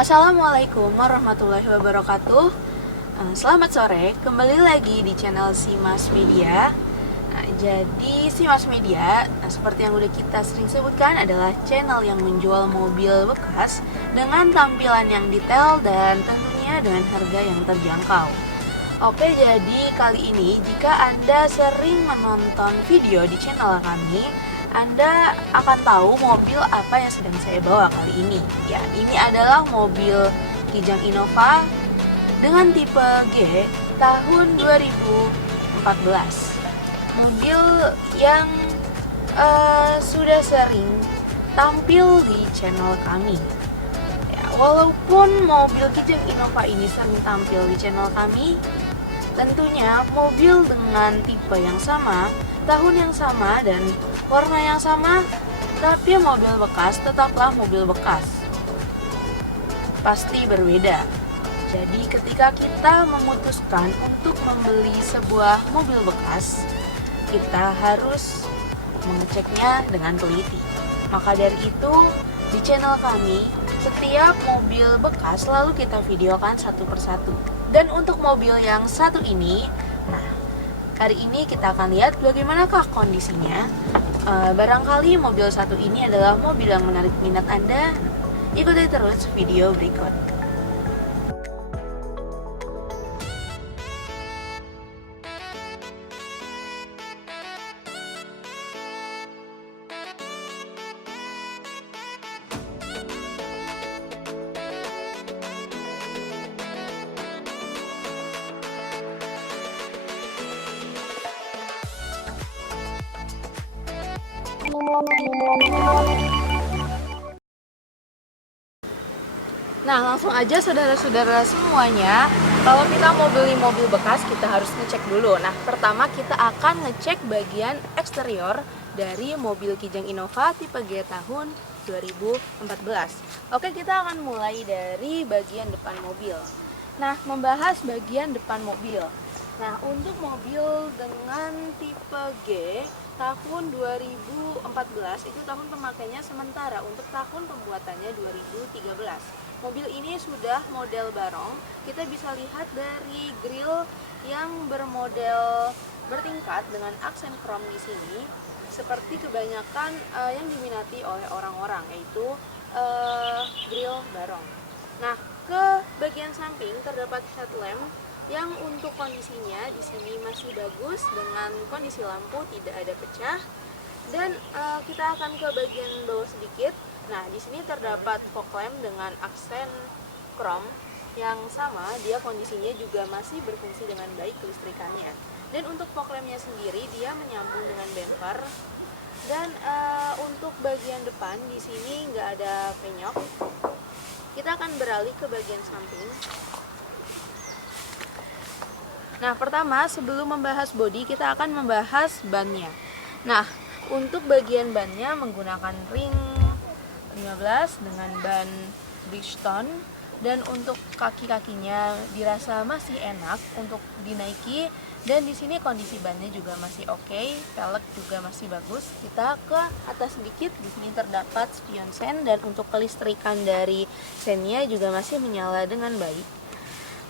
Assalamualaikum warahmatullahi wabarakatuh. Selamat sore, kembali lagi di channel Simas Media. Jadi Simas Media, seperti yang udah kita sering sebutkan, adalah channel yang menjual mobil bekas dengan tampilan yang detail dan tentunya dengan harga yang terjangkau. Oke, jadi kali ini jika Anda sering menonton video di channel kami, Anda akan tahu mobil apa yang sedang saya bawa kali ini. Ya, ini adalah mobil Kijang Innova dengan tipe G tahun 2014. Mobil yang sudah sering tampil di channel kami. Ya, walaupun mobil Kijang Innova ini sering tampil di channel kami, tentunya mobil dengan tipe yang sama, tahun yang sama, dan warna yang sama, tapi mobil bekas tetaplah mobil bekas. Pasti berbeda. Jadi ketika kita memutuskan untuk membeli sebuah mobil bekas, kita harus mengeceknya dengan teliti. Maka dari itu, di channel kami, setiap mobil bekas selalu kita videokan satu persatu. Dan untuk mobil yang satu ini, hari ini kita akan lihat bagaimanakah kondisinya. Barangkali mobil satu ini adalah mobil yang menarik minat Anda. Ikuti terus video berikut. Nah, langsung aja saudara-saudara semuanya, kalau kita mau beli mobil bekas, kita harus ngecek dulu. Nah, pertama kita akan ngecek bagian eksterior dari mobil Kijang Innova tipe G tahun 2014. Oke, kita akan mulai dari bagian depan mobil. Nah, membahas bagian depan mobil. Nah, untuk mobil dengan tipe G tahun 2014 itu tahun pemakaiannya, sementara untuk tahun pembuatannya 2013. Mobil ini sudah model barong. Kita bisa lihat dari grill yang bermodel bertingkat dengan aksen chrome di sini, seperti kebanyakan yang diminati oleh orang-orang, yaitu grill barong. Nah, ke bagian samping terdapat headlamp yang untuk kondisinya di sini masih bagus dengan kondisi lampu tidak ada pecah. Dan kita akan ke bagian bawah sedikit. Nah, di sini terdapat fog lamp dengan aksen chrome yang sama, dia kondisinya juga masih berfungsi dengan baik kelistrikannya. Dan untuk fog lampnya sendiri dia menyambung dengan bumper. Dan untuk bagian depan di sini nggak ada penyok. Kita akan beralih ke bagian samping. Nah, pertama sebelum membahas bodi, kita akan membahas bannya. Nah, untuk bagian bannya menggunakan ring 15 dengan ban Bridgestone, dan untuk kaki-kakinya dirasa masih enak untuk dinaiki, dan di sini kondisi bannya juga masih oke, velg juga masih bagus. Kita ke atas sedikit, di sini terdapat spion sen, dan untuk kelistrikan dari sennya juga masih menyala dengan baik.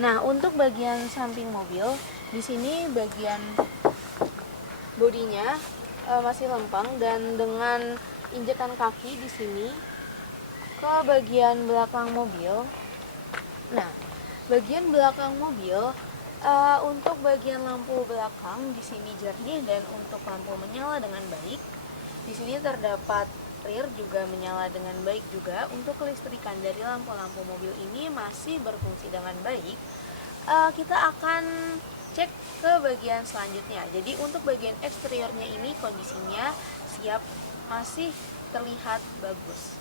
Nah, untuk bagian samping mobil, di sini bagian bodinya masih lempeng, dan dengan injekan kaki di sini ke bagian belakang mobil. Nah, bagian belakang mobil untuk bagian lampu belakang di sini jernih dan untuk lampu menyala dengan baik. Di sini terdapat rear juga menyala dengan baik juga. Untuk kelistrikan dari lampu-lampu mobil ini masih berfungsi dengan baik. Kita akan cek ke bagian selanjutnya. Jadi untuk bagian eksteriornya ini kondisinya siap, masih terlihat bagus.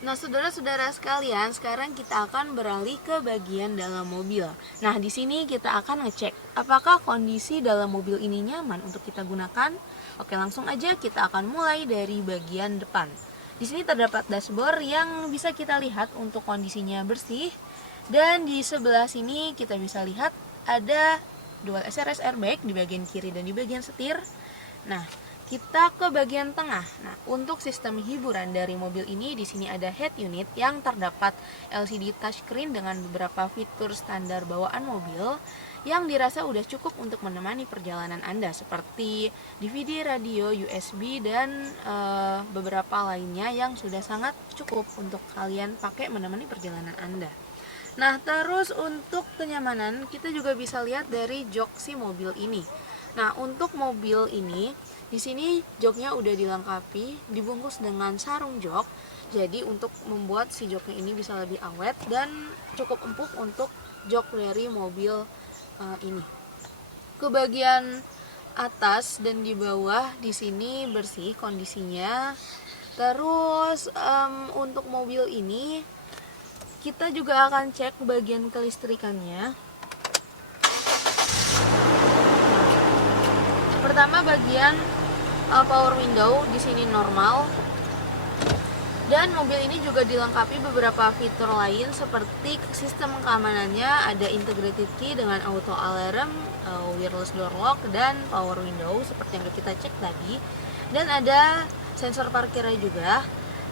Nah, saudara-saudara sekalian, sekarang kita akan beralih ke bagian dalam mobil. Nah, di sini kita akan ngecek apakah kondisi dalam mobil ini nyaman untuk kita gunakan. Oke, langsung aja kita akan mulai dari bagian depan. Di sini terdapat dashboard yang bisa kita lihat untuk kondisinya bersih. Dan di sebelah sini kita bisa lihat ada dual SRS airbag di bagian kiri dan di bagian setir. Nah, kita ke bagian tengah. Nah, untuk sistem hiburan dari mobil ini, di sini ada head unit yang terdapat LCD touchscreen dengan beberapa fitur standar bawaan mobil yang dirasa udah cukup untuk menemani perjalanan Anda, seperti DVD, radio, USB, dan beberapa lainnya yang sudah sangat cukup untuk kalian pakai menemani perjalanan Anda. Nah, terus untuk kenyamanan kita juga bisa lihat dari jok si mobil ini. Nah, untuk mobil ini di sini joknya udah dilengkapi, dibungkus dengan sarung jok. Jadi untuk membuat si joknya ini bisa lebih awet dan cukup empuk untuk jok dari mobil ini. Ke bagian atas dan di bawah di sini bersih kondisinya. Terus untuk mobil ini kita juga akan cek bagian kelistrikannya. Pertama bagian power window di sini normal. Dan mobil ini juga dilengkapi beberapa fitur lain seperti sistem keamanannya, ada integrated key dengan auto alarm, wireless door lock, dan power window seperti yang kita cek tadi. Dan ada sensor parkirnya juga.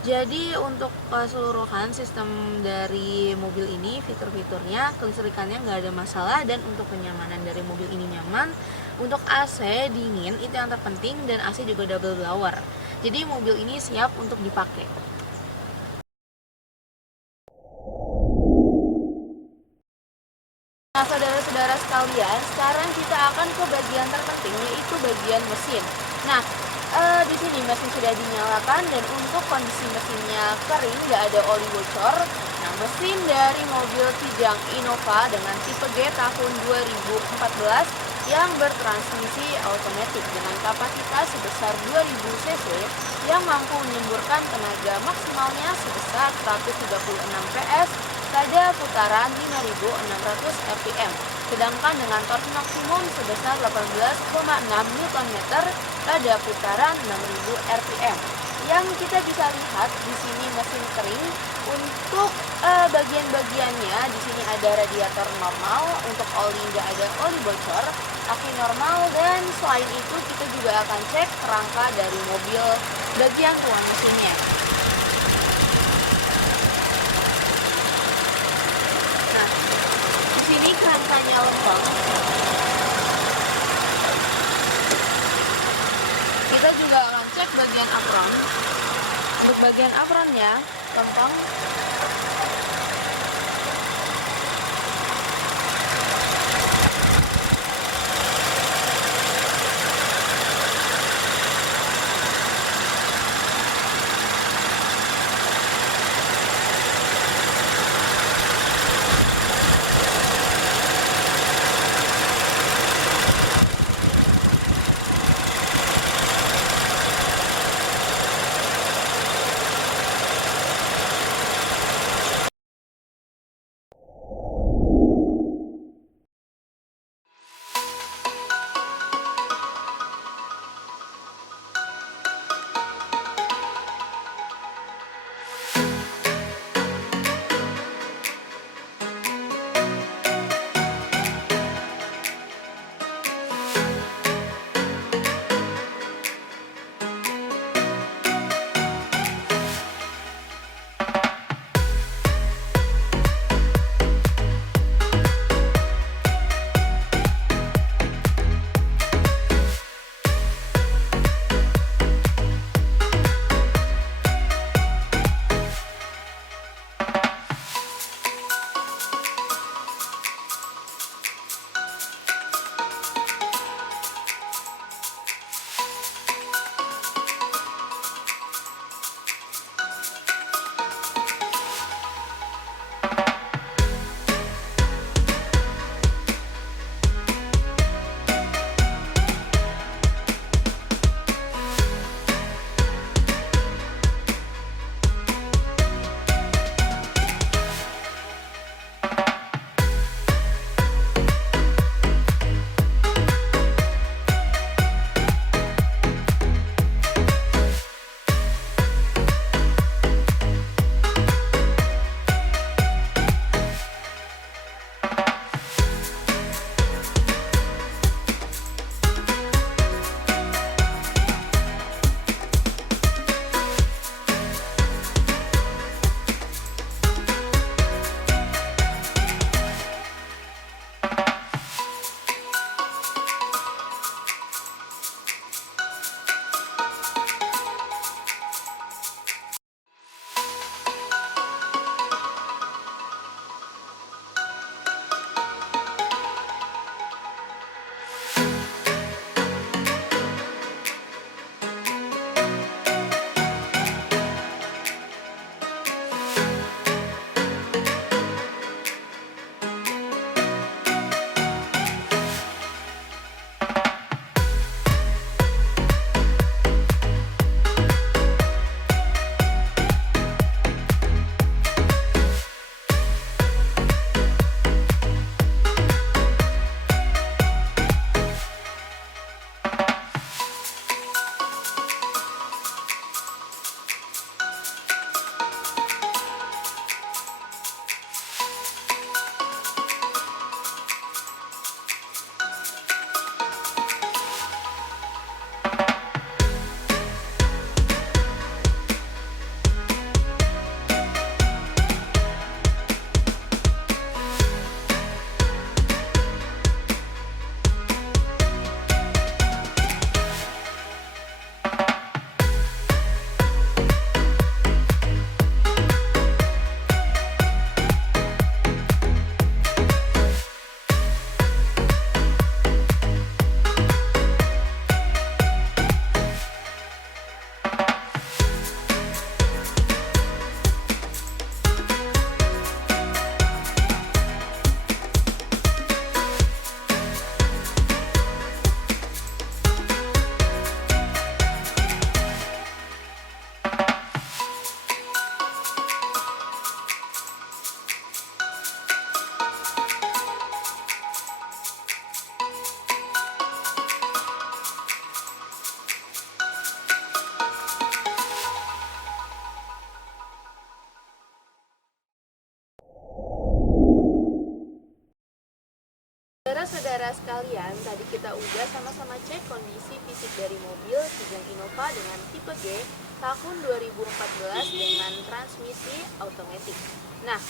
Jadi untuk keseluruhan sistem dari mobil ini, fitur-fiturnya, kelistrikannya nggak ada masalah, dan untuk kenyamanan dari mobil ini nyaman. Untuk AC dingin itu yang terpenting, dan AC juga double blower. Jadi mobil ini siap untuk dipakai. Nah, saudara-saudara sekalian, sekarang kita akan ke bagian terpenting, yaitu bagian mesin. Nah, di sini mesin sudah dinyalakan dan untuk kondisi mesinnya kering, nggak ada oli bocor. Nah, mesin dari mobil Kijang Innova dengan tipe G tahun 2014 yang bertransmisi otomatis dengan kapasitas sebesar 2000 cc yang mampu menyemburkan tenaga maksimalnya sebesar 136 PS pada putaran 5.600 rpm, sedangkan dengan torsi maksimum sebesar 18,6 Nm pada putaran 6.000 rpm. Yang kita bisa lihat di sini mesin kering. Untuk bagian-bagiannya di sini ada radiator normal, untuk oli nggak ada oli bocor, aki normal, dan selain itu kita juga akan cek rangka dari mobil bagian ruang mesinnya. Nah, di sini kerangkanya lempeng. Kita juga akan cek bagian apron. Untuk bagian apronnya lempeng. saudara-saudara sekalian, tadi kita udah sama-sama cek kondisi fisik dari mobil Kijang Innova dengan tipe G tahun 2014 dengan transmisi otomatis. Nah,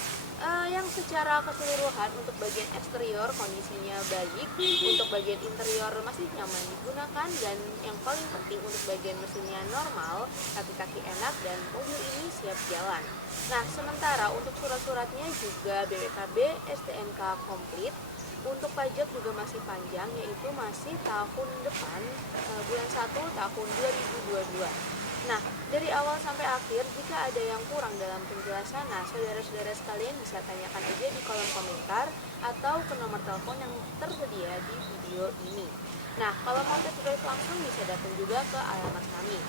yang secara keseluruhan untuk bagian eksterior kondisinya baik, untuk bagian interior masih nyaman digunakan, dan yang paling penting untuk bagian mesinnya normal, kaki-kaki enak, dan mobil ini siap jalan. Nah, sementara untuk surat-suratnya juga BPKB STNK komplit. Untuk pajak juga masih panjang, yaitu masih tahun depan, bulan 1 tahun 2022. Nah, dari awal sampai akhir, jika ada yang kurang dalam penjelasan, nah saudara-saudara sekalian bisa tanyakan aja di kolom komentar atau ke nomor telepon yang tersedia di video ini. Nah, kalau mau test drive langsung bisa datang juga ke alamat kami.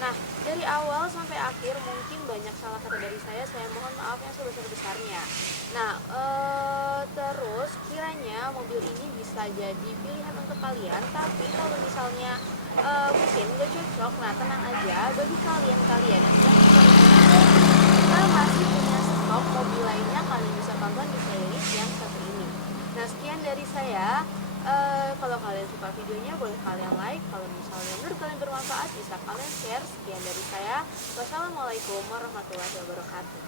Nah, dari awal sampai akhir mungkin banyak salah kata dari saya mohon maaf yang sebesar-besarnya. Nah, terus kiranya mobil ini bisa jadi pilihan untuk kalian, tapi kalau misalnya mungkin gak cocok, nah tenang aja, bagi kalian yang sedang kita masih punya stok mobil lainnya, kalian bisa tonton di playlist yang satu ini. Nah, sekian dari saya. Kalau kalian suka videonya boleh kalian like, kalau misalnya menurut kalian bermanfaat bisa kalian share. Sekian dari saya, wassalamualaikum warahmatullahi wabarakatuh.